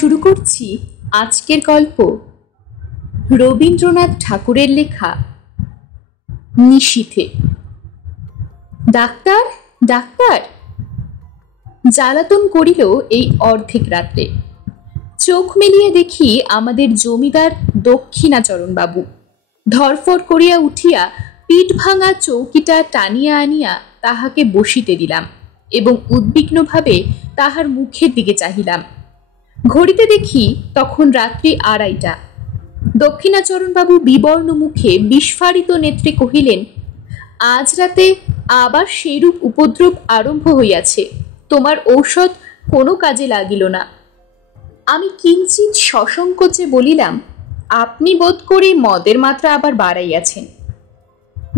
শুরু করছি আজকের গল্প রবীন্দ্রনাথ ঠাকুরের লেখা নিশীথে। ডাক্তার ডাক্তার জ্বালাতন করিল এই অর্ধেক রাত্রে। চোখ মেলিয়ে দেখি আমাদের জমিদার দক্ষিণাচরণ বাবু। ধরফর করিয়া উঠিয়া পিঠ ভাঙা চৌকিটা টানিয়া আনিয়া তাহাকে বসিতে দিলাম এবং উদ্বিগ্নভাবে তাহার মুখের দিকে চাহিলাম। ঘড়িতে দেখি তখন রাত্রি 2:30। দক্ষিণাচরণবাবু বিবর্ণ মুখে বিস্ফারিত নেত্রে কহিলেন, আজ রাতে আবার সেইরূপ উপদ্রব আরম্ভ হইয়াছে। তোমার ঔষধ কোনো কাজে লাগিল না। আমি কিঞ্চিৎ সসংকোচে বলিলাম, আপনি বোধ করি মদের মাত্রা আবার বাড়াইয়াছেন।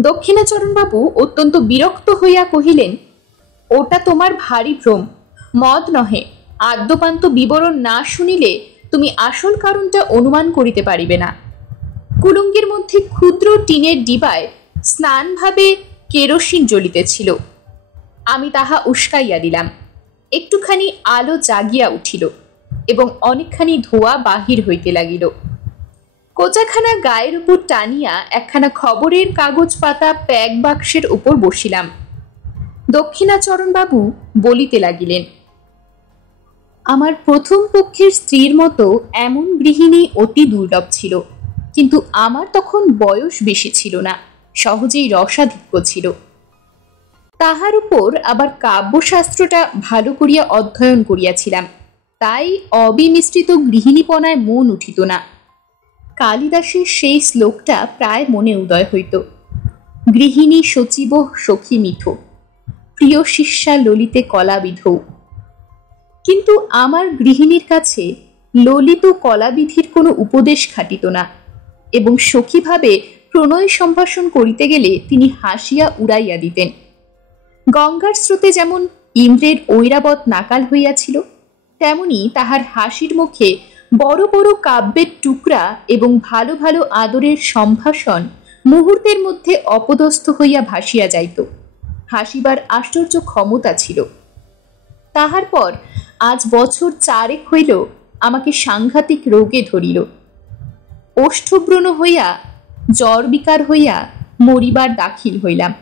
দক্ষিণাচরণবাবু অত্যন্ত বিরক্ত হইয়া কহিলেন, ওটা তোমার ভারী ভ্রম, মদ নহে। আদ্যপান্ত বিবরণ না শুনিলে তুমি আসল কারণটা অনুমান করিতে পারিবে না। কুলুঙ্গির মধ্যে ক্ষুদ্র টিনের ডিবায় স্নানভাবে কেরোসিন জ্বলিতেছিল। আমি তাহা উস্কাইয়া দিলাম। একটুখানি আলো জাগিয়া উঠিল এবং অনেকখানি ধোঁয়া বাহির হইতে লাগিল। কোচাখানা গায়ের উপর টানিয়া একখানা খবরের কাগজ পাতা প্যাক বাক্সের উপর বসিলাম। দক্ষিণাচরণবাবু বলিতে লাগিলেন, আমার প্রথম পক্ষের স্ত্রীর মতো এমন গৃহিণী অতি দুর্লভ ছিল, কিন্তু আমার তখন বয়স বেশি ছিল না, সহজেই রসাধিক্য ছিল। তাহার উপর আবার কাব্যশাস্ত্রটা ভালো করিয়া অধ্যয়ন করিয়াছিলাম, তাই অবিমিশ্রিত গৃহিণীপনায় মন উঠিত না। কালিদাসের সেই শ্লোকটা প্রায় মনে উদয় হইত, গৃহিণী সচিব সখী মিথ, প্রিয় শিষ্যা ললিতে কলাবিধৌ। কিন্তু আমার গৃহিণীর কাছে ললিত কলাবিধির কোনো উপদেশ খাটিত না, এবং সখীভাবে প্রণয় সম্ভাষণ করিতে গেলে তিনি হাসিয়া উড়াইয়া দিতেন। গঙ্গার স্রোতে যেমন ইন্দ্রের ঐরাবত নাকাল হইয়াছিল, তেমনি তাহার হাসির মুখে বড় বড় কাব্যের টুকরা এবং ভালো ভালো আদরের সম্ভাষণ মুহূর্তের মধ্যে অপদস্থ হইয়া ভাসিয়া যাইত। হাসিবার আশ্চর্য ক্ষমতা ছিল। তাহার পর আজ বছর 4 হইল আমাকে সাংঘাতিক রোগে ধরিল। ওষ্ঠব্রণ হইয়া জ্বর বিকার হইয়া মরিবার দাখিল হইলাম।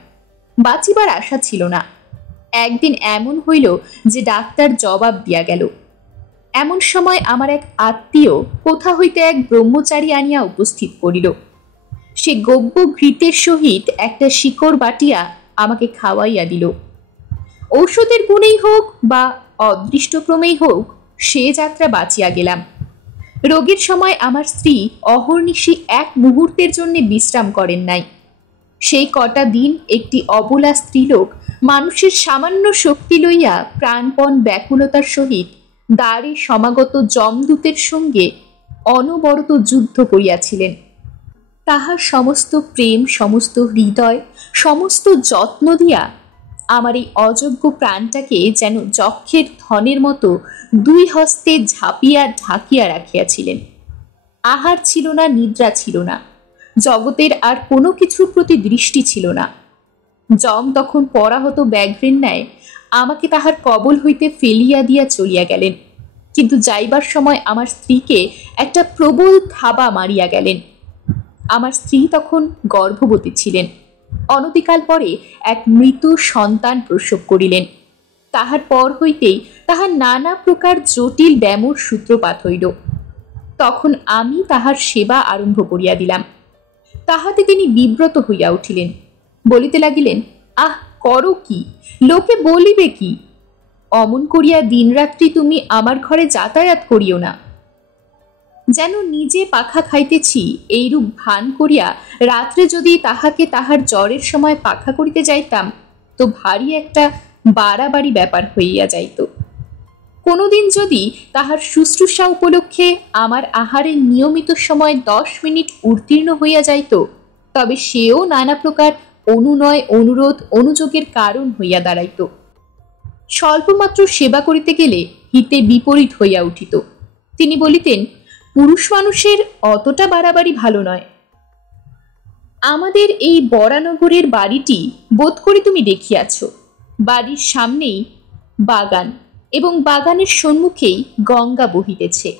বাঁচিবার আশা ছিল না। একদিন এমন হইল যে ডাক্তার জবাব দিয়া গেল। এমন সময় আমার এক আত্মীয় কোথা হইতে এক ব্রহ্মচারী আনিয়া উপস্থিত করিল। সে গব্য ঘৃতের সহিত একটা শিকড় বাটিয়া আমাকে খাওয়াইয়া দিল। ঔষধের গুণেই হোক বা অদৃষ্টক্রমেই হোক সে যাত্রা বাঁচিয়া গেলাম। রোগের সময় আমার স্ত্রী অহর্নিশি এক মুহূর্তের জন্য বিশ্রাম করেন নাই। সেই কটা দিন একটি অবলা স্ত্রীলোক মানুষের সামান্য শক্তি লইয়া প্রাণপণ ব্যাকুলতার সহিত দ্বারে সমাগত যমদূতের সঙ্গে অনবরত যুদ্ধ করিয়াছিলেন। তাহার সমস্ত প্রেম, সমস্ত হৃদয়, সমস্ত যত্ন দিয়া আমার এই অযোগ্য প্রাণটাকে যেন যক্ষের ধনের মতো 2 হস্তে ঝাঁপিয়া ঢাকিয়া রাখিয়াছিলেন। আহার ছিল না, নিদ্রা ছিল না, জগতের আর কোনো কিছুর প্রতি দৃষ্টি ছিল না। যম তখন পরাহত ব্যাঘ্রের ন্যায় আমাকে তাহার কবল হইতে ফেলিয়া দিয়া চলিয়া গেলেন, কিন্তু যাইবার সময় আমার স্ত্রীকে একটা প্রবল থাবা মারিয়া গেলেন। আমার স্ত্রী তখন গর্ভবতী ছিলেন। অনতিকাল পরে এক মৃত সন্তান প্রসব করিলেন। তাহার পর হইতেই তাহার নানা প্রকার জটিল ব্যামোর সূত্রপাত হইল। তখন আমি তাহার সেবা আরম্ভ করিয়া দিলাম। তাহাতে তিনি বিব্রত হইয়া উঠিলেন, বলিতে লাগিলেন, আহ, করো কি, লোকে বলিবে কি? অমন করিয়া দিনরাত্রি তুমি আমার ঘরে যাতায়াত করিও না। যেন নিজে পাখা খাইতেছি এইরূপ ভান করিয়া রাত্রে যদি তাহাকে তাহার জ্বরের সময় পাখা করিতে যাইতাম তো ভারী একটা বাড়াবাড়ি ব্যাপার হইয়া যাইত। কোনোদিন যদি তাহার শুশ্রূষা উপলক্ষে আমার আহারের নিয়মিত সময় 10 মিনিট উত্তীর্ণ হইয়া যাইত, তবে সেও নানা প্রকার অনুনয়, অনুরোধ, অনুযোগের কারণ হইয়া দাঁড়াইত। স্বল্পমাত্র সেবা করিতে গেলে হিতে বিপরীত হইয়া উঠিত। তিনি বলিতেন, পুরুষ মানুষের অতটা বাড়াবাড়ি ভালো নয়। আমাদের এই বরানগরের বাড়িটি বোধ করি তুমি দেখিয়াছ। বাড়ির সামনেই বাগান এবং বাগানের সম্মুখেই গঙ্গা বহিতেছে।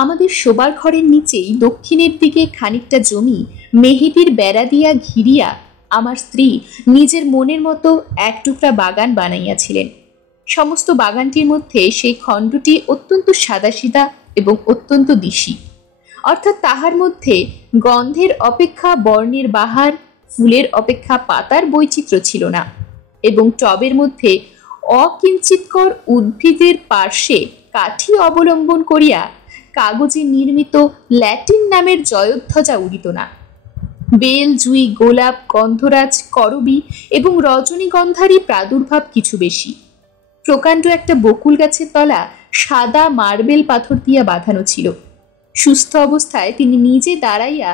আমাদের শোবার ঘরের নিচেই দক্ষিণের দিকে খানিকটা জমি মেহেদির বেড়া দিয়া ঘিরিয়া আমার স্ত্রী নিজের মনের মতো এক টুকরা বাগান বানাইয়াছিলেন। সমস্ত বাগানটির মধ্যে সেই খণ্ডটি অত্যন্ত সাদাসিধা এবং অত্যন্ত দিশি, অর্থাৎ তাহার মধ্যে গন্ধের অপেক্ষা বর্ণের বাহার, ফুলের অপেক্ষা পাতার বৈচিত্র্য ছিল না, এবং টবের মধ্যে অকিঞ্চিৎকর উদ্ভিদের পার্শ্বে কাঠি অবলম্বন করিয়া কাগজে নির্মিত ল্যাটিন নামের জয়ধ্বজা উড়িত না। বেল, জুই, গোলাপ, গন্ধরাজ, করবী এবং রজনীগন্ধারই প্রাদুর্ভাব কিছু বেশি। প্রকাণ্ড একটা বকুল গাছের তলা সাদা মার্বেল পাথর দিয়া বাঁধানো ছিল। সুস্থ অবস্থায় তিনি নিজে দাঁড়াইয়া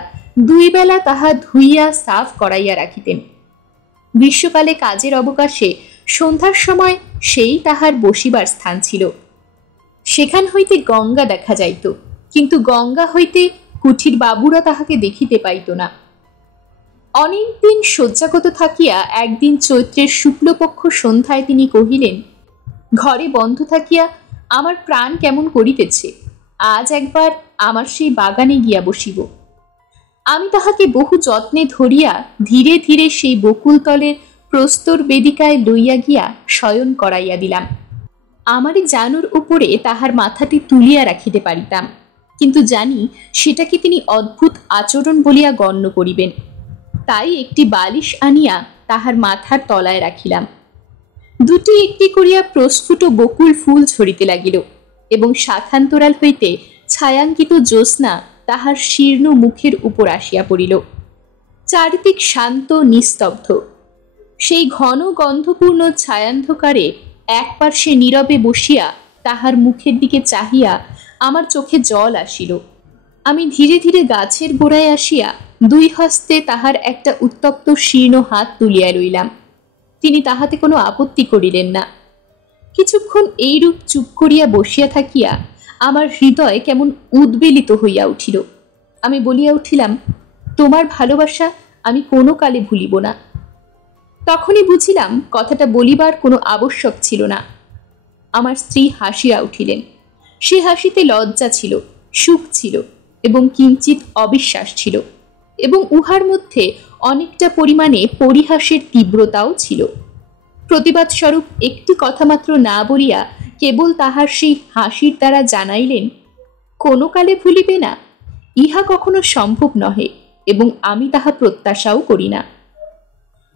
2 বেলা তাহা ধুইয়া সাফ করাইয়া রাখিতেন। গ্রীষ্মকালে কাজের অবকাশে সন্ধ্যার সময় সেই তাহার বসিবার স্থান ছিল। সেখান হইতে গঙ্গা দেখা যাইত, কিন্তু গঙ্গা হইতে কুঠির বাবুরা তাহাকে দেখিতে পাইত না। অনেক দিন শয্যাগত থাকিয়া একদিন চৈত্রের শুক্লপক্ষ সন্ধ্যায় তিনি কহিলেন, ঘরে বন্ধ থাকিয়া আমার প্রাণ কেমন করিতেছে, আজ একবার আমার সেই বাগানে গিয়া বসিব। আমি তাহাকে বহু যত্নে ধরিয়া ধীরে ধীরে সেই বকুলতলের প্রস্তর বেদিকায় লইয়া গিয়া শয়ন করাইয়া দিলাম। আমারই জানুর উপরে তাহার মাথাটি তুলিয়া রাখিতে পারিতাম, কিন্তু জানি সেটাকে তিনি অদ্ভুত আচরণ বলিয়া গণ্য করিবেন। তাই একটি বালিশ আনিয়া তাহার মাথার তলায় রাখিলাম। 2টি একটি করিয়া প্রস্ফুট বকুল ফুল ঝরিতে লাগিল, এবং শাখান্তরাল হইতে ছায়াঙ্কিত জ্যোৎস্না তাহার শীর্ণ মুখের উপর আসিয়া পড়িল। চারিদিক শান্ত নিস্তব্ধ। সেই ঘন গন্ধপূর্ণ ছায়ান্ধকারে এক পার্শ্বে নীরবে বসিয়া তাহার মুখের দিকে চাহিয়া আমার চোখে জল আসিল। আমি ধীরে ধীরে গাছের গোড়ায় আসিয়া 2 হস্তে তাহার একটা উত্তপ্ত শীর্ণ হাত তুলিয়া লইলাম। তিনি তাহাতে কোনো আপত্তি করিলেন না। কিছুক্ষণ এইরূপ চুপ করিয়া বসিয়া থাকিয়া আমার হৃদয় কেমন উদ্বেলিত হইয়া উঠিল। আমি বলিয়া উঠিলাম, তোমার ভালোবাসা আমি কোনো কালে ভুলিব না। তখনই বুঝিলাম কথাটা বলিবার কোনো আবশ্যক ছিল না। আমার স্ত্রী হাসিয়া উঠিলেন। সে হাসিতে লজ্জা ছিল, সুখ ছিল এবং কিঞ্চিত অবিশ্বাস ছিল, এবং উহার মধ্যে অনেকটা পরিমাণে পরিহাসের তীব্রতাও ছিল। প্রতিবাদ স্বরূপ একটি কথা মাত্র না বলিয়া কেবল তাহার সেই হাসির দ্বারা জানাইলেন, কোনো কালে ভুলিবে না, ইহা কখনো সম্ভব নহে, এবং আমি তাহা প্রত্যাশাও করি না।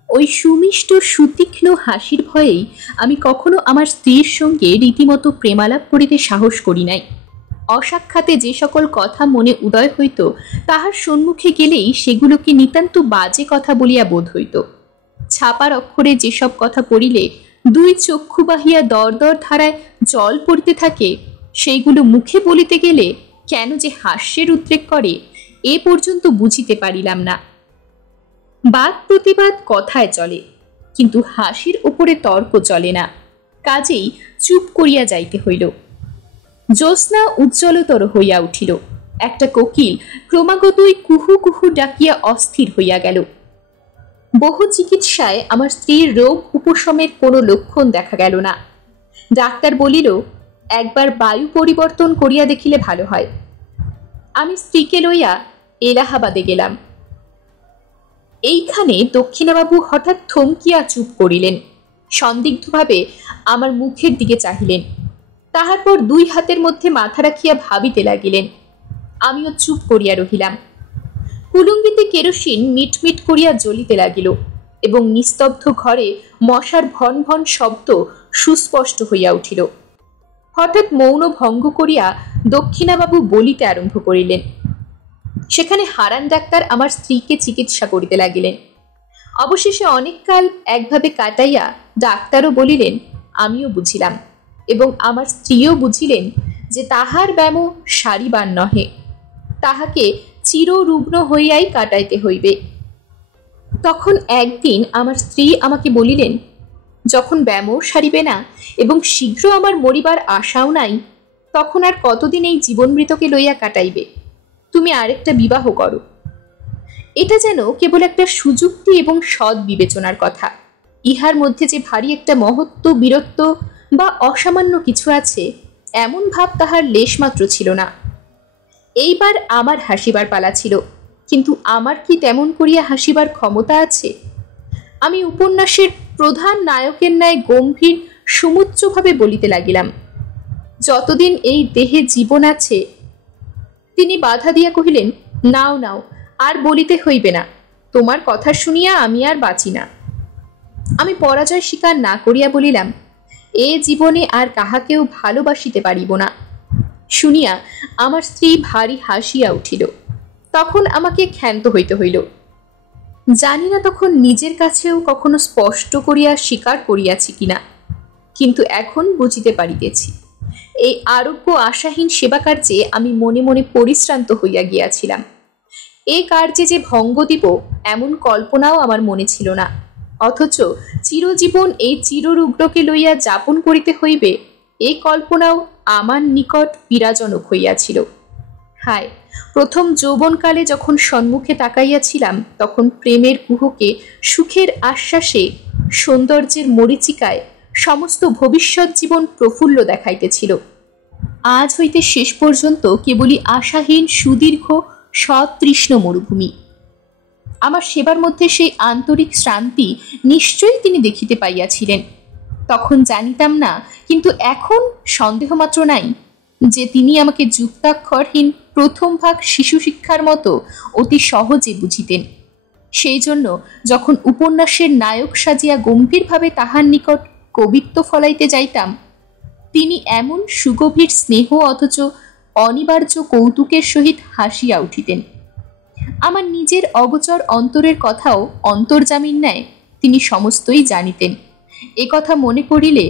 ওই সুমিষ্ট সুতীক্ষ্ণ হাসির ভয়েই আমি কখনো আমার স্ত্রীর সঙ্গে রীতিমতো প্রেমালাপ করিতে সাহস করি নাই। অসাক্ষাতে যে সকল কথা মনে উদয় হইত, তাহার সম্মুখে গেলেই সেগুলোকে নিতান্ত বাজে কথা বলিয়া বোধ হইত। ছাপার অক্ষরে যেসব কথা পড়িলে 2 চক্ষু বাহিয়া দরদর ধারায় জল পড়িতে থাকে, সেইগুলো মুখে বলিতে গেলে কেন যে হাস্যের উদ্রেক করে, এ পর্যন্ত বুঝিতে পারিলাম না। বাদ প্রতিবাদ কথায় চলে, কিন্তু হাসির উপরে তর্ক চলে না। কাজেই চুপ করিয়া যাইতে হইল। জ্যোৎস্না উজ্জ্বলতর হইয়া উঠিল। একটা কোকিল ক্রমাগতই কুহু কুহু ডাকিয়া অস্থির হইয়া গেল। বহু চিকিৎসায় আমার স্ত্রীর রোগ উপশমের কোনো লক্ষণ দেখা গেল না। ডাক্তার বলিল, একবার বায়ু পরিবর্তন করিয়া দেখিলে ভালো হয়। আমি স্ত্রীকে লইয়া এলাহাবাদে গেলাম। এইখানে দক্ষিণাবাবু হঠাৎ থমকিয়া চুপ করিলেন। সন্দিগ্ধভাবে আমার মুখের দিকে চাহিলেন। তাহার পর 2 হাতের মধ্যে মাথা রাখিয়া ভাবিতে লাগিলেন। আমিও চুপ করিয়া রহিলাম। কুলুঙ্গিতে কেরোসিন মিটমিট করিয়া জ্বলিতে লাগিল, এবং নিস্তব্ধ ঘরে মশার ভন ভন শব্দ সুস্পষ্ট হইয়া উঠিল। হঠাৎ মৌন ভঙ্গ করিয়া দক্ষিণাবাবু বলিতে আরম্ভ করিলেন। সেখানে হারান ডাক্তার আমার স্ত্রীকে চিকিৎসা করিতে লাগিলেন। অবশেষে অনেককাল একভাবে কাটাইয়া ডাক্তারও বলিলেন, আমিও বুঝিলাম, এবং আমার স্ত্রীও বুঝিলেন যে তাহার ব্যাম সারিবার নহে, তাহাকে চিররুগ্ন হইয়াই কাটাইতে হইবে। তখন একদিন আমার স্ত্রী আমাকে বলিলেন, যখন ব্যাম সারিবে না এবং শীঘ্র আমার মরিবার আশাও নাই, তখন আর কতদিন এই জীবনমৃতকে লইয়া কাটাইবে? তুমি আরেকটা বিবাহ করো। এটা যেন কেবল একটা সুযুক্তি এবং সৎ বিবেচনার কথা। ইহার মধ্যে যে ভারী একটা মহত্ব, বীরত্ব বা অসামান্য কিছু আছে, এমন ভাব তাহার লেশমাত্র ছিল না। এইবার আমার হাসিবার পালা ছিল, কিন্তু আমার কি তেমন করিয়া হাসিবার ক্ষমতা আছে? আমি উপন্যাসের প্রধান নায়কের ন্যায় গম্ভীর সমুচ্চভাবে বলিতে লাগিলাম, যতদিন এই দেহে জীবন আছে। তিনি বাধা দিয়া কহিলেন, নাও নাও, আর বলিতে হইবে না, তোমার কথা শুনিয়া আমি আর বাঁচি না। আমি পরাজয় স্বীকার না করিয়া বলিলাম, এ জীবনে আর কাহাকেও ভালোবাসিতে পারিব না। শুনিয়া আমার স্ত্রী ভারী হাসিয়া উঠিল। তখন আমাকে ক্ষান্ত হইতে হইল। জানি না তখন নিজের কাছেও কখনো স্পষ্ট করিয়া স্বীকার করিয়াছি কিনা, কিন্তু এখন বুঝিতে পারিতেছি, এই আরোগ্য আশাহীন সেবা কার্যে আমি মনে মনে পরিশ্রান্ত হইয়া গিয়াছিলাম। এ কার্যে যে ভঙ্গ দিব এমন কল্পনাও আমার মনে ছিল না, অথচ চিরজীবন এই চিররুগ্নকে লইয়া যাপন করিতে হইবে, এই কল্পনাও আমার নিকট পীড়াজনক হইয়াছিল। হায়, প্রথম যৌবনকালে যখন সম্মুখে তাকাইয়াছিলাম, তখন প্রেমের কুহকে সুখের আশ্বাসে, সৌন্দর্যের মরীচিকায় সমস্ত ভবিষ্যৎ জীবন প্রফুল্ল দেখাইতেছিল। আজ হইতে শেষ পর্যন্ত কেবলই আশাহীন সুদীর্ঘ সতৃষ্ণ মরুভূমি। আমার সেবার মধ্যে সেই আন্তরিক শ্রান্তি নিশ্চয়ই তিনি দেখিতে পাইয়াছিলেন। তখন জানিতাম না, কিন্তু এখন সন্দেহমাত্র নাই যে তিনি আমাকে যুক্তাক্ষরহীন প্রথম ভাগ শিশু শিক্ষার মতো অতি সহজে বুঝিতেন। সেই জন্য যখন উপন্যাসের নায়ক সাজিয়া গম্ভীরভাবে তাহার নিকট কবিত্ব ফলাইতে যাইতাম, তিনি এমন সুগভীর স্নেহ অথচ অনিবার্য কৌতুকের সহিত হাসিয়া উঠিতেন। আমার নিজের অগোচর অন্তরের কথাও অন্তর্জামিন ন্যায় তিনি সমস্তই জানিতেন। এ কথা মনে করিলে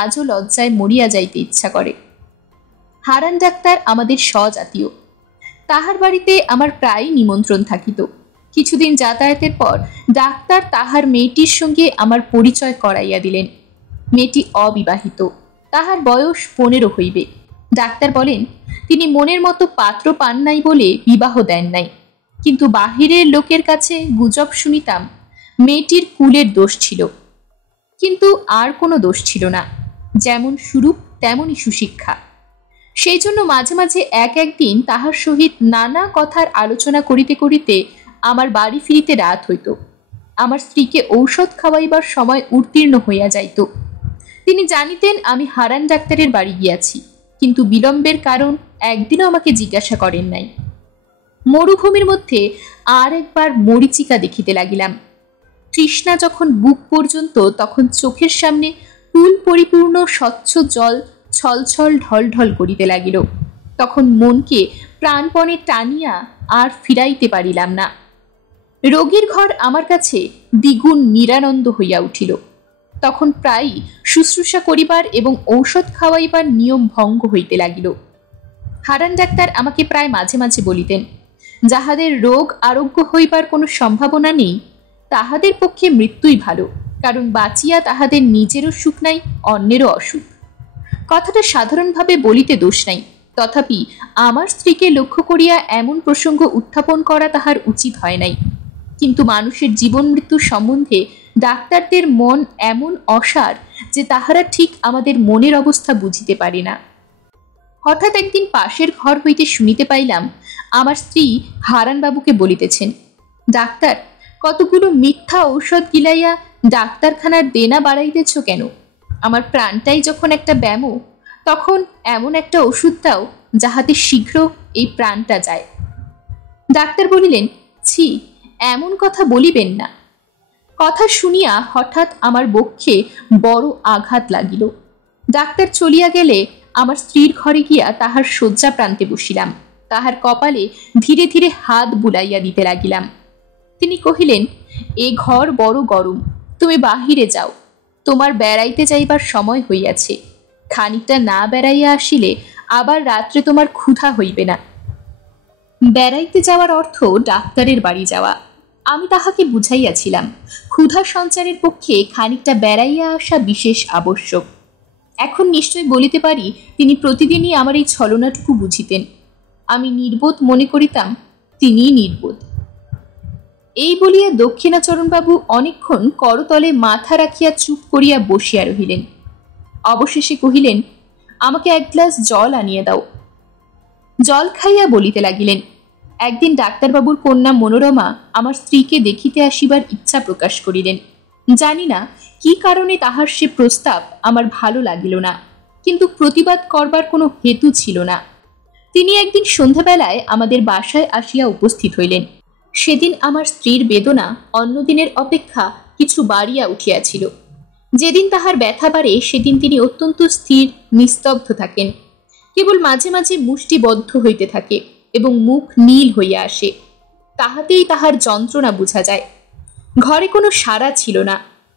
আজও লজ্জায় মরিয়া যাইতে ইচ্ছা করে। হারান ডাক্তার আমাদের স্বজাতীয়। তাহার বাড়িতে আমার প্রায়ই নিমন্ত্রণ থাকিত। কিছুদিন যাতায়াতের পর ডাক্তার তাহার মেয়েটির সঙ্গে আমার পরিচয় করাইয়া দিলেন। মেয়েটি অবিবাহিত, তাহার বয়স 15 হইবে। ডাক্তার বলেন, তিনি মনের মতো পাত্র পান নাই বলে বিবাহ দেন নাই, কিন্তু বাহিরের লোকের কাছে গুজব শুনিতাম মেয়েটির কুলের দোষ ছিল, কিন্তু আর কোনো দোষ ছিল না, যেমন সুরূপ তেমনই সুশিক্ষা। সেই জন্য মাঝে মাঝে একদিন তাহার সহিত নানা কথার আলোচনা করিতে করিতে আমার বাড়ি ফিরিতে রাত হইত। আমার স্ত্রীকে ঔষধ খাওয়াইবার সময় উত্তীর্ণ হইয়া যাইত। তিনি জানিতেন আমি হারান ডাক্তারের বাড়ি গিয়াছি, কিন্তু বিলম্বের কারণ একদিনও আমাকে জিজ্ঞাসা করেন নাই। মরুভূমির মধ্যে আর একবার মরীচিকা দেখিতে লাগিলাম। তৃষ্ণা যখন বুক পর্যন্ত, তখন চোখের সামনে ফুল পরিপূর্ণ স্বচ্ছ জল ছলছল ঢলঢল করিতে লাগিল। তখন মনকে প্রাণপণে টানিয়া আর ফিরাইতে পারিলাম না। রোগীর ঘর আমার কাছে দ্বিগুণ নিরানন্দ হইয়া উঠিল। তখন প্রায়ই শুশ্রূষা করিবার এবং ঔষধ খাওয়াইবার নিয়ম ভঙ্গ হইতে লাগিল। হারান ডাক্তার আমাকে প্রায় মাঝে মাঝে বলিতেন, যাহাদের রোগ আরোগ্য হইবার কোনো সম্ভাবনা নেই, তাহাদের পক্ষে মৃত্যুই ভালো, কারণ বাঁচিয়া তাহাদের নিজেরও সুখ নাই, অন্যেরও অসুখ। কথাটা সাধারণভাবে বলিতে দোষ নাই, তথাপি আমার স্ত্রীকে লক্ষ্য করিয়া এমন প্রসঙ্গ উত্থাপন করা তাহার উচিত হয় নাই। কিন্তু মানুষের জীবন মৃত্যু সম্বন্ধে ডাক্তারদের মন এমন অসার যে তাহারা ঠিক আমাদের মনের অবস্থা বুঝিতে পারে না। হঠাৎ একদিন পাশের ঘর হইতে শুনিতে পাইলাম আমার স্ত্রী হারানবাবুকে বলিতেছেন, ডাক্তার, কতগুলো মিথ্যা ঔষধ গিলাইয়া ডাক্তারখানার দেনা বাড়াইতেছ কেন? আমার প্রাণটাই যখন একটা ব্যামো, তখন এমন একটা ওষুধ দাও যাহাতে শীঘ্র এই প্রাণটা যায়। ডাক্তার বলিলেন, ছি, এমন কথা বলিবেন না। কথা শুনিয়া হঠাৎ আমার বক্ষে বড় আঘাত লাগিল। ডাক্তার চলিয়া গেলে আমার স্ত্রীর ঘরে গিয়া তাহার শয্যা প্রান্তে বসিলাম। তাহার কপালে ধীরে ধীরে হাত বুলাইয়া দিতে লাগিলাম। তিনি কহিলেন, এ ঘর বড় গরম, তুমি বাহিরে যাও, তোমার বেড়াইতে যাইবার সময় হইয়াছে। খানিকটা না বেড়াইয়া আসিলে আবার রাত্রে তোমার ক্ষুধা হইবে না। বেড়াইতে যাওয়ার অর্থ ডাক্তারের বাড়ি যাওয়া। আমি তাহাকে বুঝাইয়াছিলাম, ক্ষুধা সঞ্চারের পক্ষে খানিকটা বেড়াইয়া আসা বিশেষ আবশ্যক। এখন নিশ্চয় বলিতে পারি তিনি প্রতিদিনই আমার এই ছলনাটুকু বুঝিতেন। আমি নির্বোধ মনে করিতাম, তিনিই নির্বোধ। এই বলিয়া দক্ষিণাচরণবাবু অনেকক্ষণ করতলে মাথা রাখিয়া চুপ করিয়া বসিয়া রহিলেন। অবশেষে কহিলেন, আমাকে এক গ্লাস জল আনিয়া দাও। জল খাইয়া বলিতে লাগিলেন, একদিন ডাক্তারবাবুর কন্যা মনোরমা আমার স্ত্রীকে দেখিতে আসিবার ইচ্ছা প্রকাশ করিলেন। জানি না কি কারণে তাহার সে প্রস্তাব আমার ভালো লাগিল না, কিন্তু প্রতিবাদ করবার কোনো হেতু ছিল না। তিনি একদিন সন্ধ্যাবেলায় আমাদের বাসায় আসিয়া উপস্থিত হইলেন। সেদিন আমার স্ত্রীর বেদনা অন্য দিনের অপেক্ষা কিছু বাড়িয়া উঠিয়াছিল। যেদিন তাহার ব্যথা বাড়ে সেদিন তিনি অত্যন্ত স্থির নিস্তব্ধ থাকেন, কেবল মাঝে মাঝে মুষ্টিবদ্ধ হইতে থাকে এবং মুখ নীল হইয়া আসে। তাহাতেই তাহার যন্ত্রণা বুঝা যায়। ঘরে কোনো সাড়া ছিল না।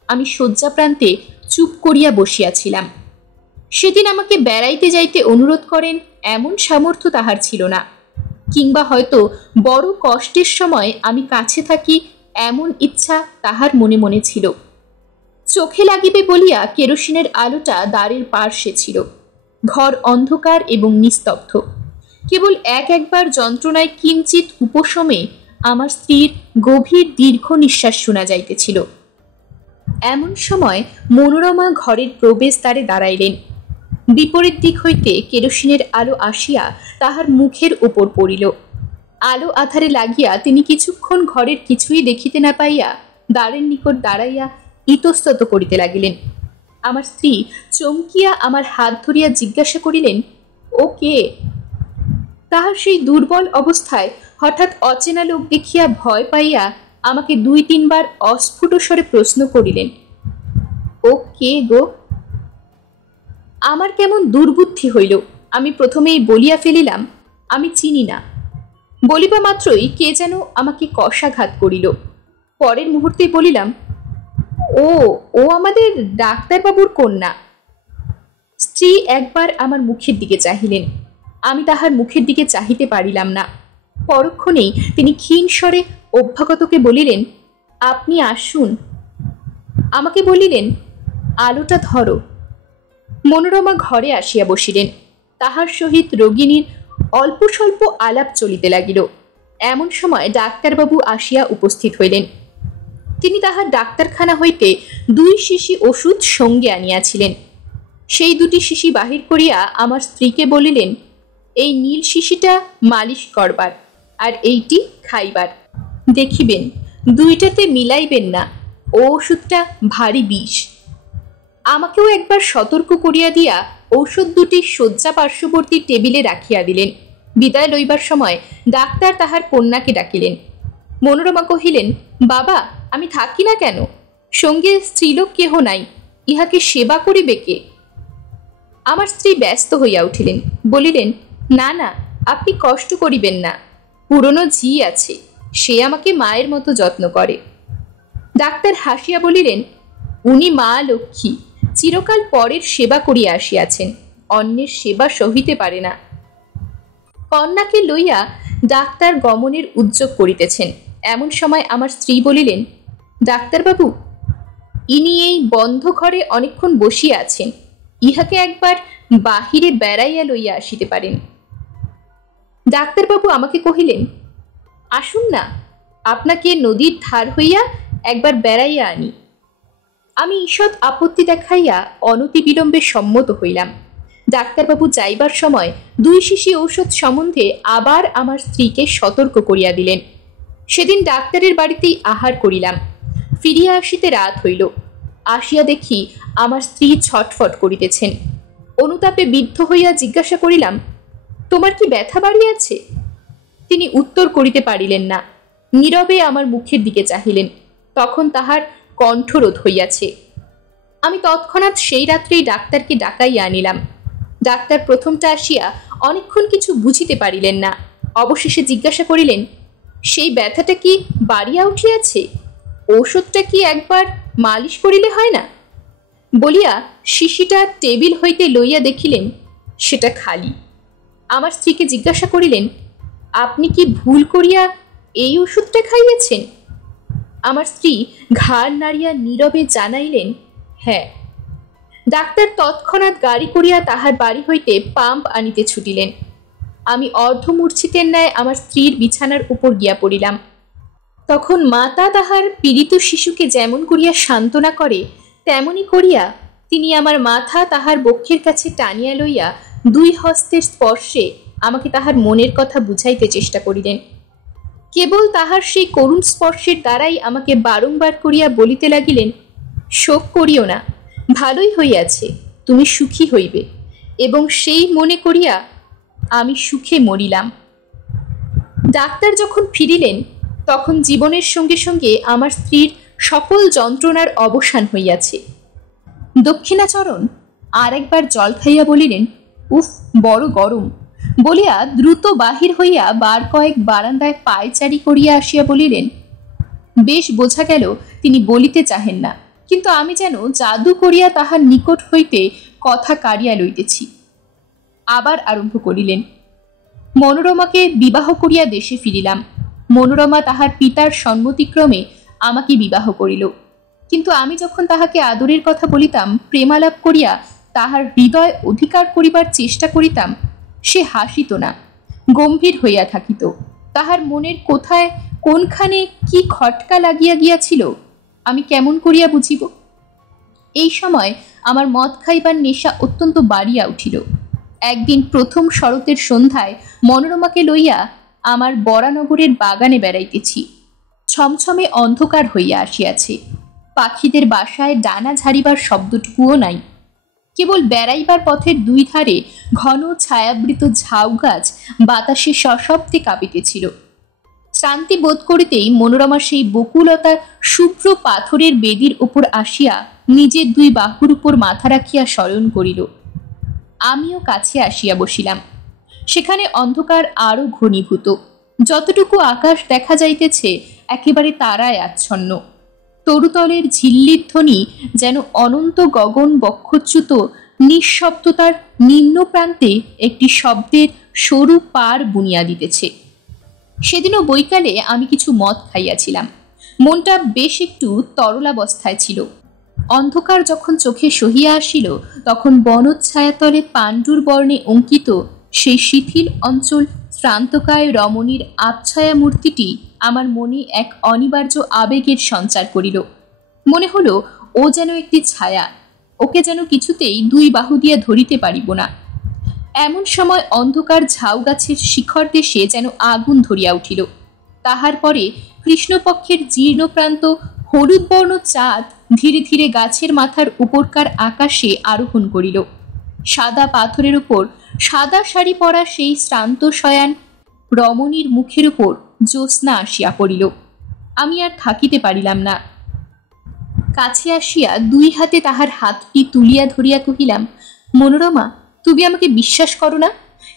আমি শয্যা প্রান্তে চুপ করিয়া বসিয়াছিলাম। সেদিন আমাকে বেড়াইতে যাইতে অনুরোধ করেন এমন সামর্থ্য তাহার ছিল না, কিংবা হয়তো বড় কষ্টের সময় আমি কাছে থাকি এমন ইচ্ছা তাহার মনে মনে ছিল। চোখে লাগিবে বলিয়া কেরোসিনের আলোটা দ্বারের পার্শ্বে ছিল। ঘর অন্ধকার এবং নিস্তব্ধ। কেবল একবার যন্ত্রণায় কিঞ্চিত উপশমে আমার স্ত্রীর গভীর দীর্ঘ নিঃশ্বাস শোনা যাইতেছিল। এমন সময় মনোরমা ঘরের প্রবেশদ্বারে দাঁড়াইলেন। বিপরীত দিক হইতে কেরোসিনের আলো আসিয়া তাহার মুখের উপর পড়িল। আলো আধারে লাগিয়া তিনি কিছুক্ষণ ঘরের কিছুই দেখিতে না পাইয়া দ্বারের নিকট দাঁড়াইয়া ইতস্তত করিতে লাগিলেন। আমার স্ত্রী চমকিয়া আমার হাত ধরিয়া জিজ্ঞাসা করিলেন, ও কে? তাহার সেই দুর্বল অবস্থায় হঠাৎ অচেনা লোক দেখিয়া ভয় পাইয়া আমাকে 2-3 বার অস্ফুট স্বরে প্রশ্ন করিলেন, ও কে গো? আমার কেমন দুর্বুদ্ধি হইল। আমি প্রথমেই বলিয়া ফেলিলাম, আমি চিনি না। বলিবা মাত্রই কে যেন আমাকে কষাঘাত করিল। পরের মুহূর্তেই বলিলাম, ও ও আমাদের ডাক্তারবাবুর কন্যা। স্ত্রী একবার আমার মুখের দিকে চাহিলেন। আমি তাহার মুখের দিকে চাহিতে পারিলাম না। পরক্ষণেই তিনি ক্ষীণ স্বরে অভ্যাগতকে বলিলেন, আপনি আসুন। আমাকে বলিলেন, আলোটা ধরো। মনোরমা ঘরে আসিয়া বসিলেন। তাহার সহিত রোগিণীর অল্প স্বল্প আলাপ চলিতে লাগিল। এমন সময় ডাক্তারবাবু আসিয়া উপস্থিত হইলেন। তিনি তাহার ডাক্তারখানা হইতে 2 শিশি ওষুধ সঙ্গে আনিয়াছিলেন। সেই 2টি শিশি বাহির করিয়া আমার স্ত্রীকে বলিলেন, এই নীল শিশিটা মালিশ করবার, আর এইটি খাইবার। দেখিবেন 2টাতে মিলাইবেন না, ও ওষুধটা ভারী বিষ। আমাকেও একবার সতর্ক করিয়া দিয়া ঔষধ 2টি শয্যা পার্শ্ববর্তী টেবিলে রাখিয়া দিলেন। বিদায় লইবার সময় ডাক্তার তাহার কন্যাকে ডাকিলেন। মনোরমা কহিলেন, বাবা, আমি থাকি না কেন? সঙ্গে স্ত্রীলোক কেহ নাই, ইহাকে সেবা করিবে কে? আমার স্ত্রী ব্যস্ত হইয়া উঠিলেন, বলিলেন, না না, আপনি কষ্ট করিবেন না। পুরনো ঝি আছে, সে আমাকে মায়ের মতো যত্ন করে। ডাক্তার হাসিয়া বলিলেন, উনি মা লক্ষ্মী, চিরকাল পরের সেবা করিয়া আসিয়াছেন, অন্যের সেবা সহিতে পারে না। কন্যাকে লইয়া ডাক্তার গমনের উদ্যোগ করিতেছেন। এমন সময় আমার স্ত্রী বলিলেন, ডাক্তারবাবু, ইনি এই বন্ধ ঘরে অনেকক্ষণ বসিয়া আছেন, ইহাকে একবার বাহিরে বেড়াইয়া লইয়া আসিতে পারেন। ডাক্তারবাবু আমাকে কহিলেন, আসুন না, আপনাকে নদীর ধার হইয়া একবার বেড়াইয়া আনি। আমি ঈষৎ আপত্তি দেখাইয়া অনতি বিলম্বে সম্মত হইলাম। ডাক্তারবাবু যাইবার সময় 2 শিশি ঔষধ সম্বন্ধে আবার আমার স্ত্রীকে সতর্ক করিয়া দিলেন। সেদিন ডাক্তারের বাড়িতেই আহার করিলাম। ফিরিয়া আসিতে রাত হইল। আসিয়া দেখি আমার স্ত্রী ছটফট করিতেছেন। অনুতাপে বিদ্ধ হইয়া জিজ্ঞাসা করিলাম, তোমার কি ব্যথা বাড়িয়াছে? তিনি উত্তর করিতে পারিলেন না। নীরবে আমার মুখের দিকে চাহিলেন। তখন তাহার কণ্ঠরোধ হইয়াছে। আমি তৎক্ষণাৎ সেই রাত্রেই ডাক্তারকে ডাকাইয়া আনিলাম। ডাক্তার প্রথমটা আসিয়া অনেকক্ষণ কিছু বুঝিতে পারিলেন না। অবশেষে জিজ্ঞাসা করিলেন, সেই ব্যথাটা কি বাড়িয়া উঠিয়াছে? ঔষধটা কি একবার মালিশ করিলে হয় না? বলিয়া শিশিটা টেবিল হইতে লইয়া দেখিলেন সেটা খালি। আমার স্ত্রীকে জিজ্ঞাসা করিলেন, আপনি কি ভুল করিয়া এই ওষুধটা খাইয়েছেন? আমার স্ত্রী ঘাড় নাড়িয়া নীরবে জানাইলেন, হ্যাঁ। ডাক্তার তৎক্ষণাৎ গাড়ি করিয়া তাহার বাড়ি হইতে পাম্প আনিতে ছুটিলেন। আমি অর্ধমূর্ছিতের ন্যায় আমার স্ত্রীর বিছানার উপর গিয়া পড়িলাম। তখন মাতা তাহার পীড়িত শিশুকে যেমন করিয়া সান্ত্বনা করে তেমনি করিয়া তিনি আমার মাথা তাহার বক্ষের কাছে টানিয়া লইয়া 2 হস্তের স্পর্শে আমাকে তাহার মনের কথা বুঝাইতে চেষ্টা করিলেন। কেবল তাহার সেই করুণ স্পর্শের দ্বারাই আমাকে বারংবার করিয়া বলিতে লাগিলেন, শোক করিও না, ভালোই হইয়াছে, তুমি সুখী হইবে। এবং সেই মনে করিয়া আমি সুখে মরিলাম। ডাক্তার যখন ফিরিলেন তখন জীবনের সঙ্গে সঙ্গে আমার স্ত্রীর সকল যন্ত্রণার অবসান হইয়াছে। দক্ষিণাচরণ আর একবার জল খাইয়া বলিলেন, উফ, বড় গরম, বলিয়া দ্রুত বাহির হইয়া বার কয়েক বারান্দায় পায়চারি করিয়া আসিয়া বলিলেন, বেশ বোঝা গেল তিনি বলিতে চাহেন না, কিন্তু আমি যেন জাদু করিয়া তাহার নিকট হইতে কথা কাড়িয়া লইতেছি। আবার আরম্ভ করিলেন, মনোরমাকে বিবাহ করিয়া দেশে ফিরিলাম। মনোরমা তাহার পিতার সম্মতিক্রমে আমাকে বিবাহ করিল। কিন্তু আমি যখন তাহাকে আদরের কথা বলিতাম, প্রেমালাপ করিয়া তাহার হৃদয় অধিকার করিবার চেষ্টা করিতাম, সে হাসিত না, গম্ভীর হইয়া থাকিত। তাহার মনের কোথায় কোনখানে কি খটকা লাগিয়া গিয়াছিল আমি কেমন করিয়া বুঝিব? এই সময় আমার মদ খাইবার নেশা অত্যন্ত বাড়িয়া উঠিল। একদিন প্রথম শরতের সন্ধ্যায় মনোরমাকে লইয়া আমার বরানগরের বাগানে বেড়াইতেছি। ছমছমে অন্ধকার হইয়া আসিয়াছে। পাখিদের বাসায় ডানা ঝাড়িবার শব্দটুকুও নাই। কেবল বেড়াইবার পথের দুই ধারে ঘন ছায়াবৃত ঝাউ গাছ বাতাসে সশব্দে কাঁপিতেছিল। শান্তি বোধ করিতেই মনোরমা সেই বকুলতার শুভ্র পাথরের বেদির উপর আসিয়া নিজের দুই বাহুর উপর মাথা রাখিয়া শয়ন করিল। আমিও কাছে আসিয়া বসিলাম। সেখানে অন্ধকার আরো ঘনীভূত। যতটুকু আকাশ দেখা যাইতেছে একেবারে তারায় আচ্ছন্ন। তরুতলের ঝিল্লির ধ্বনি যেন অনন্ত গগন বক্ষচ্যুত নিঃশব্দতার নিম্ন প্রান্তে একটি শব্দের সরু পার বুনিয়া দিতেছে। সেদিনও বৈকালে আমি কিছু মদ খাইয়াছিলাম। মনটা বেশ একটু তরলাবস্থায় ছিল। অন্ধকার যখন চোখে সহিয়া আসিল তখন বনচ্ছায়াতলে পাণ্ডুর বর্ণে অঙ্কিত সেই শিথিল অঞ্চল শ্রান্তকায় রমণীর আবছায়া মূর্তিটি আমার মনে এক অনিবার্য আবেগের সঞ্চার করিল। মনে হলো ও যেন একটি ছায়া, ওকে যেন কিছুতেই দুই বাহু দিয়া ধরিতে পারিব না। এমন সময় অন্ধকার ঝাউ গাছের শিখর দেশে যেন আগুন ধরিয়া উঠিল। তাহার পরে কৃষ্ণপক্ষের জীর্ণপ্রান্ত হলুদ বর্ণ চাঁদ ধীরে ধীরে গাছের মাথার উপরকার আকাশে আরোহণ করিল। সাদা পাথরের উপর সাদা শাড়ি পরা সেই শ্রান্ত শয়ান রমণীর মুখের উপর জ্যোৎস্না আসিয়া পড়িল। আমি আর থাকিতে পারিলাম না। কাছে আসিয়া দুই হাতে তাহার হাতটি তুলিয়া ধরিয়া কহিলাম, মনোরমা, তুমি আমাকে বিশ্বাস করো না,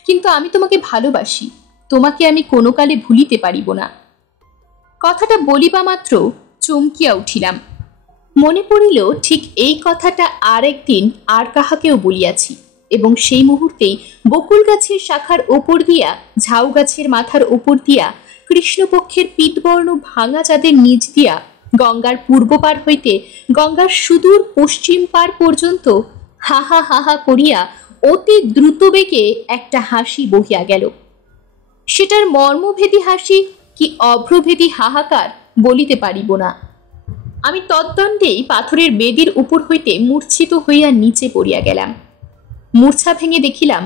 কিন্তু আমি তোমাকে ভালোবাসি। তোমাকে আমি কোনো কালে ভুলিতে পারিব না। কথাটা বলিবা মাত্র চমকিয়া উঠিলাম। মনে পড়িল ঠিক এই কথাটা আর একদিন আর কাহাকেও বলিয়াছি, এবং সেই মুহূর্তেই বকুল গাছের শাখার ওপর দিয়া, ঝাউ গাছের মাথার ওপর দিয়া, কৃষ্ণপক্ষের পীতবর্ণ ভাঙা চাঁদের নিচ দিয়া, গঙ্গার পূর্ব পার হইতে গঙ্গার সুদূর পশ্চিম পার পর্যন্ত হাহা হাহা করিয়া অতি দ্রুত বেগে একটা হাসি বহিয়া গেল। সেটার মর্মভেদী হাসি কি অভ্রভেদী হাহাকার বলিতে পারিব না। আমি তদ্দণ্ডেই পাথরের বেদির উপর হইতে মূর্ছিত হইয়া নিচে পড়িয়া গেলাম। মূর্ছা ভেঙে দেখিলাম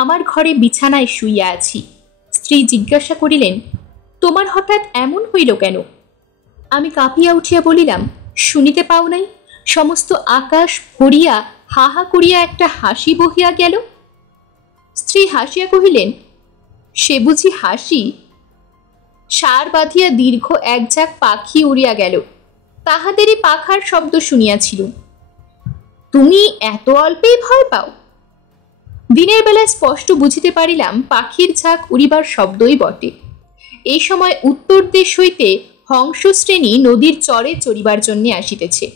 আমার ঘরে বিছানায় শুইয়া আছি। স্ত্রী জিজ্ঞাসা করিলেন, তোমার হঠাৎ এমন হইল কেন? আমি কাঁপিয়া উঠিয়া বলিলাম, শুনিতে পাও নাই? সমস্ত আকাশ ভরিয়া হাহা করিয়া একটা হাসি বহিয়া গেল। স্ত্রী হাসিয়া কহিলেন, সে বুঝি হাসি? সার বাঁধিয়া দীর্ঘ এক ঝাঁক পাখি উড়িয়া গেল, তাহাদেরই পাখার শব্দ শুনিয়াছিল। তুমি এত অল্পেই ভয় পাও? দিনের বেলায় স্পষ্ট বুঝিতে পারিলাম পাখির ঝাঁক উড়িবার শব্দই বটে। এই সময় উত্তর দেশ হইতে হংস শ্রেণী নদীর চরে চড়িবার জন্য আসিতেছে,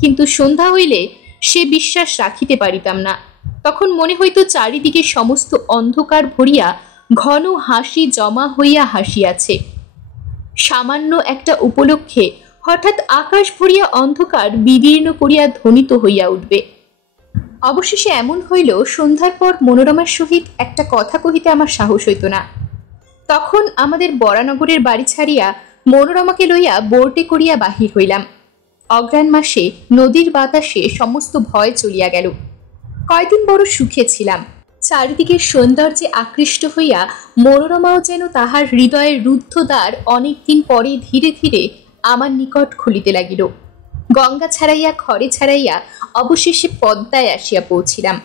কিন্তু সন্ধ্যা হইলে সে বিশ্বাস রাখিতে পারিতাম না। তখন মনে হইত চারিদিকে সমস্ত অন্ধকার ভরিয়া ঘন হাসি জমা হইয়া হাসিয়াছে। সামান্য একটা উপলক্ষে হঠাৎ আকাশ ভরিয়া অন্ধকার বিদীর্ণ করিয়া ধ্বনিত হইয়া উঠবে। অবশেষে এমন হইল, সন্ধ্যার পর মনোরমার সহিত একটা কথা কহিতে আমার সাহস হইত না। তখন আমাদের বরানগরের বাড়ি ছাড়িয়া মনোরমাকে লইয়া বোর্টে করিয়া বাহির হইলাম। অগ্রাণ মাসে নদীর বাতাসে সমস্ত ভয় চলিয়া গেল। কয়দিন বড় সুখে ছিলাম। চারিদিকের সৌন্দর্যে আকৃষ্ট হইয়া মনোরমাও যেন তাহার হৃদয়ের রুদ্ধ দ্বার অনেকদিন পরে ধীরে ধীরে আমার নিকট খুলিতে লাগিল। গঙ্গা ছাড়াইয়া খড়ে ছাড়াইয়া অবশেষে পদ্মায় আসিয়া পৌঁছিলাম।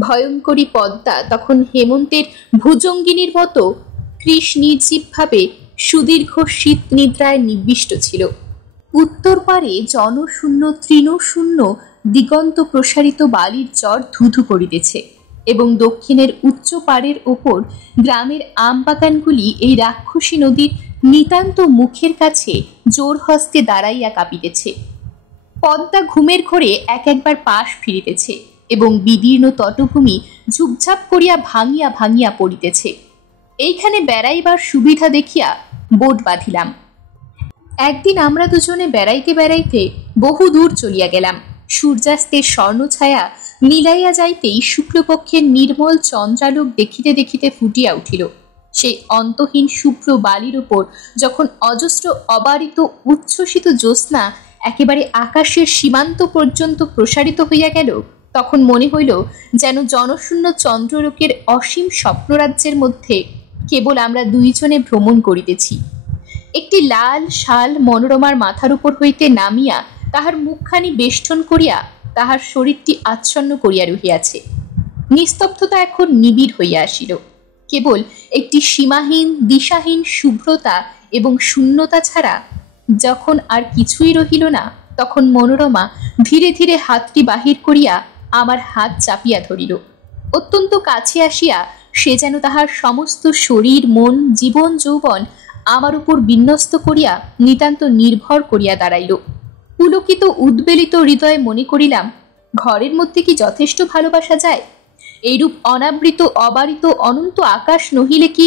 ভয়ঙ্করী পদ্মা তখন হেমন্তের ভুজঙ্গিনীর মতো কৃষ নির্জীবভাবে সুদীর্ঘ শীত নিদ্রায় নিবিষ্ট ছিল। উত্তর পারে জনশূন্য তৃণশূন্য দিগন্ত প্রসারিত বালির চর ধুধু করিতেছে এবং দক্ষিণের উচ্চ পাড়ের ওপর গ্রামের আম বাগানগুলি এই রাক্ষসী নদীর নিতান্ত মুখের কাছে জোর হস্তে দাঁড়াইয়া কাঁপিতেছে। পদ্মা ঘুমের ঘোরে এক একবার পাশ ফিরিতেছে এবং বিদীর্ণ তটভূমি ঝুপঝাপ করিয়া ভাঙিয়া ভাঙিয়া পড়িতেছে। এইখানে বেড়াইবার সুবিধা দেখিয়া বোট বাঁধিলাম। একদিন আমরা দুজনে বেড়াইতে বেড়াইতে বহু দূর চলিয়া গেলাম। সূর্যাস্তের স্বর্ণছায়া মিলাইয়া যাইতেই শুক্লপক্ষের নির্মল চন্দ্রালোক দেখিতে দেখিতে ফুটিয়া উঠিল। সেই অন্তহীন শুভ্র বালির উপর যখন অজস্র অবারিত উচ্ছ্বসিত জ্যোৎস্না একেবারে আকাশের সীমান্ত পর্যন্ত প্রসারিত হইয়া গেল, তখন মনে হইল যেন জনশূন্য চন্দ্রলোকের অসীম স্বপ্নরাজ্যের মধ্যে কেবল আমরা দুইজনে ভ্রমণ করিতেছি। একটি লাল শাল মনোরমার মাথার উপর হইতে নামিয়া তাহার মুখখানি বেষ্টন করিয়া তাহার শরীরটি আচ্ছন্ন করিয়া রহিয়াছে। নিস্তব্ধতা এখন নিবিড় হইয়া আসিল। কেবল একটি সীমাহীন দিশাহীন শুভ্রতা এবং শূন্যতা ছাড়া যখন আর কিছুই রহিল না, তখন মনোরমা ধীরে ধীরে হাতটি বাহির করিয়া আমার হাত চাপিয়া ধরিল। অত্যন্ত কাছে আসিয়া সে যেন তাহার সমস্ত শরীর মন জীবন যৌবন আমার উপর বিন্যস্ত করিয়া নিতান্ত নির্ভর করিয়া দাঁড়াইল। পুলকিত উদ্বেলিত হৃদয়ে মনে করিলাম, ঘরের মধ্যে কি যথেষ্ট ভালোবাসা যায়? এইরূপ অনাবৃত অবারিত অনন্ত আকাশ নহিলে কি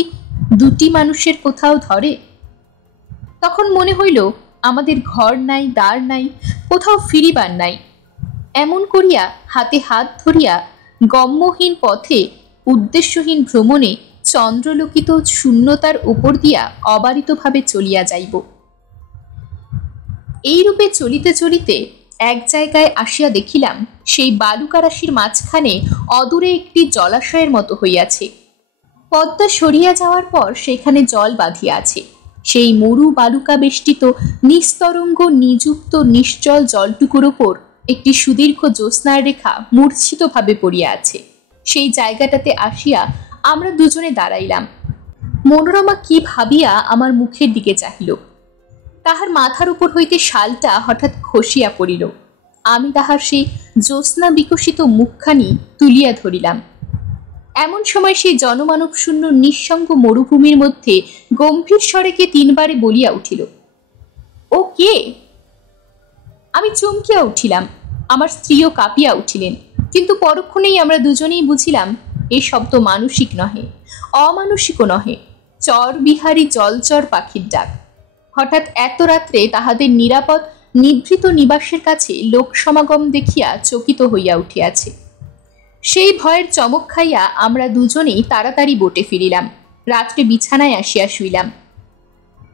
দুটি মানুষের কোথাও ধরে? তখন মনে হইল আমাদের ঘর নাই, দ্বার নাই, কোথাও ফিরিবার নাই। এমন করিয়া হাতে হাত ধরিয়া গম্যহীন পথে উদ্দেশ্যহীন ভ্রমণে চন্দ্রলোকিত শূন্যতার উপর দিয়া অবারিতভাবে চলিয়া যাইব। এইরূপে চলিতে চলিতে এক জায়গায় আসিয়া দেখিলাম সেই বালুকারাশির মাঝখানে অদূরে একটি জলাশয়ের মতো হইয়াছে। পদ্মা সরিয়া যাওয়ার পর সেখানে জল বাঁধিয়া আছে। সেই মরু বালুকা বেষ্টিত নিস্তরঙ্গ নিযুক্ত নিশ্চল জলটুকুর উপর একটি সুদীর্ঘ জ্যোৎস্নার রেখা মূর্ছিতভাবে পড়িয়া আছে। সেই জায়গাটাতে আসিয়া আমরা দুজনে দাঁড়াইলাম। মনোরমা কি ভাবিয়া আমার মুখের দিকে চাহিল। তাহার মাথার উপর হইতে শালটা হঠাৎ খসিয়া পড়িল। আমি তাহার সেই জ্যোৎস্না বিকশিত মুখখানি তুলিয়া ধরিলাম। এমন সময় সেই জনমানব শূন্য নিঃসঙ্গ মরুভূমির মধ্যে গম্ভীর স্বরে কে তিনবারে বলিয়া উঠিল, ও কে? আমি চমকিয়া উঠিলাম। আমার স্ত্রীও কাঁপিয়া উঠিলেন। কিন্তু পরক্ষণেই আমরা দুজনেই বুঝিলাম এই শব্দ মানসিক নহে, অমানসিকও নহে, চর বিহারী জলচর পাখির ডাক। হঠাৎ এত রাত্রে তাহাদের নিরাপদ নিভৃত নিবাসের কাছে লোক সমাগম দেখিয়া চকিত হইয়া উঠিয়াছে। সেই ভয়ের চমক খাইয়া আমরা দুজনেই তাড়াতাড়ি বোটে ফিরিলাম। রাত্রে বিছানায় আসিয়া শুইলাম।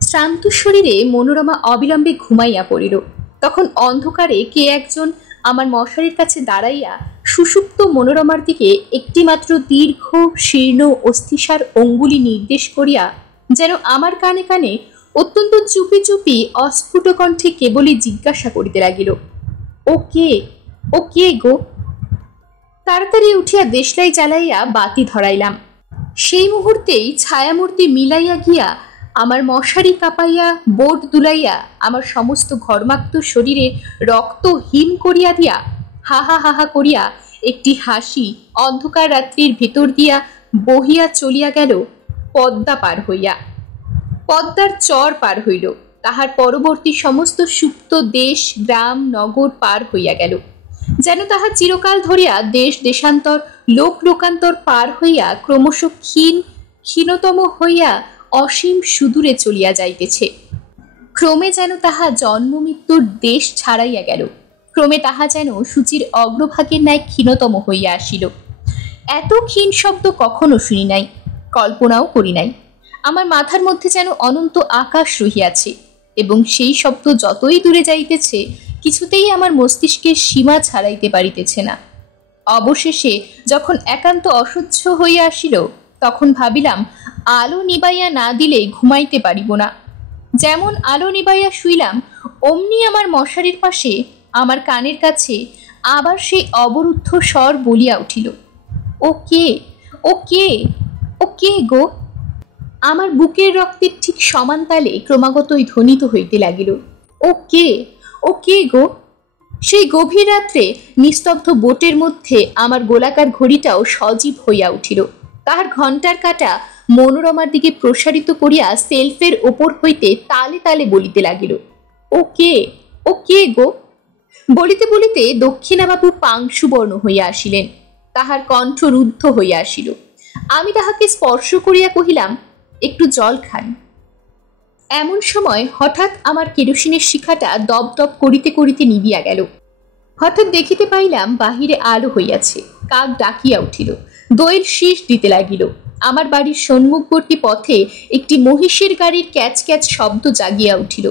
শ্রান্ত শরীরে মনোরমা অবিলম্বে ঘুমাইয়া পড়িল। তখন অন্ধকারে কে একজন আমার মশারির কাছে দাঁড়াইয়া সুষুপ্ত মনোরমার দিকে একটিমাত্র দীর্ঘ শীর্ণ অস্থিসার অঙ্গুলি নির্দেশ করিয়া যেন আমার কানে কানে অত্যন্ত চুপি চুপি অস্ফুট কণ্ঠে কেবলই জিজ্ঞাসা করিতে লাগিল, ও কে? ও কে গো? তাড়াতাড়ি উঠিয়া দেশলাই জ্বালাইয়া বাতি ধরাইলাম। সেই মুহূর্তেই ছায়ামূর্তি মিলাইয়া গিয়া আমার মশারি কাঁপাইয়া বোট দুলাইয়া আমার সমস্ত ঘর্মাক্ত শরীরে রক্ত হিম করিয়া দিয়া হাহা হাহা করিয়া একটি হাসি অন্ধকার রাত্রির ভেতর দিয়া বহিয়া চলিয়া গেল পদ্মা পার হইয়া। পদ্মার চর পার হইল। তাহার পরবর্তী সমস্ত সুপ্ত দেশ গ্রাম নগর পার হইয়া গেল। যেন তাহা চিরকাল ধরিয়া দেশ দেশান্তর লোক লোকান্তর পার হইয়া ক্রমশ ক্ষীণতম হইয়া অসীম সুদূরে চলিয়া যাইতেছে। ক্রমে যেন তাহা জন্ম মৃত্যুর দেশ ছাড়াইয়া গেল। ক্রমে তাহা যেন সূচির অগ্রভাগের ন্যায় ক্ষীণতম হইয়া আসিল। এত ক্ষীণ শব্দ কখনো শুনি নাই, কল্পনাও করি নাই। আমার মাথার মধ্যে যেন অনন্ত আকাশ রহিয়াছে এবং সেই শব্দ যতই দূরে যাইতেছে কিছুতেই আমার মস্তিষ্কের সীমা ছাড়াইতে পারিতেছে না। অবশেষে যখন একান্ত অসহ্য হইয়া আসিল, তখন ভাবিলাম আলো নিবাইয়া না দিলে ঘুমাইতে পারিব না। যেমন আলো নিবাইয়া শুইলাম, অমনি আমার মশারির পাশে আমার কানের কাছে আবার সেই অবরুদ্ধ স্বর বলিয়া উঠিল, ও কে, ও কে, ও কে গো। আমার বুকের রক্তের ঠিক সমান তালে ক্রমাগতই ধ্বনিত হইতে লাগিল, ও কে, ও কে গো। সেই গভীর রাত্রে নিস্তব্ধ বোটের মধ্যে আমার গোলাকার ঘড়িটাও সজীব হইয়া উঠিল। তাহার ঘণ্টার কাঁটা মনোরমার দিকে প্রসারিত করিয়া সেলফের ওপর হইতে তালে তালে বলিতে লাগিল, ও কে, ও কে গো। বলিতে বলিতে দক্ষিণাবাবু পাংশুবর্ণ হইয়া আসিলেন, তাহার কণ্ঠ রুদ্ধ হইয়া আসিল। আমি তাহাকে স্পর্শ করিয়া কহিলাম, একটু জল খান। এমন সময় হঠাৎ আমার কেরোসিনের শিখাটা দপ দপ করিতে করিতে নিবিয়া গেল। হঠাৎ দেখিতে পাইলাম বাহিরে আলো হইয়াছে, কাক ডাকিয়া উঠিল, দইয়ের শীষ দিতে লাগিল। আমার বাড়ির সম্মুখবর্তী পথে একটি মহিষের গাড়ির ক্যাচ ক্যাচ শব্দ জাগিয়া উঠিল।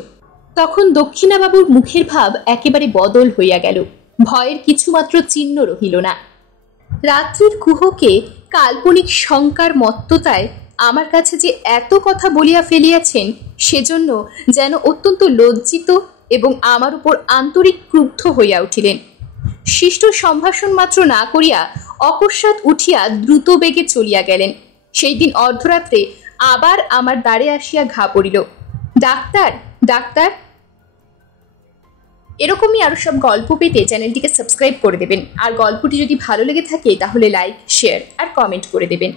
তখন দক্ষিণাবাবুর মুখের ভাব একেবারে বদল হইয়া গেল, ভয়ের কিছুমাত্র চিহ্ন রহিল না। রাত্রির কুহকে কাল্পনিক শঙ্কার মত্ততায় আমার কাছে যে এত কথা বলিয়া ফেলিয়াছেন, সেজন্য যেন অত্যন্ত লজ্জিত এবং আমার উপর আন্তরিক ক্রুদ্ধ হইয়া উঠিলেন। শিষ্ট সম্ভাষণ মাত্র না করিয়া অকস্মাৎ উঠিয়া দ্রুত বেগে চলিয়া গেলেন। সেই দিন অর্ধরাত্রে আবার আমার দ্বারে আসিয়া ঘা পড়িল, ডাক্তার, ডাক্তার। এরকমই আরো সব গল্প পেতে চ্যানেলটিকে সাবস্ক্রাইব করে দেবেন। আর গল্পটি যদি ভালো লেগে থাকে তাহলে লাইক, শেয়ার আর কমেন্ট করে দেবেন।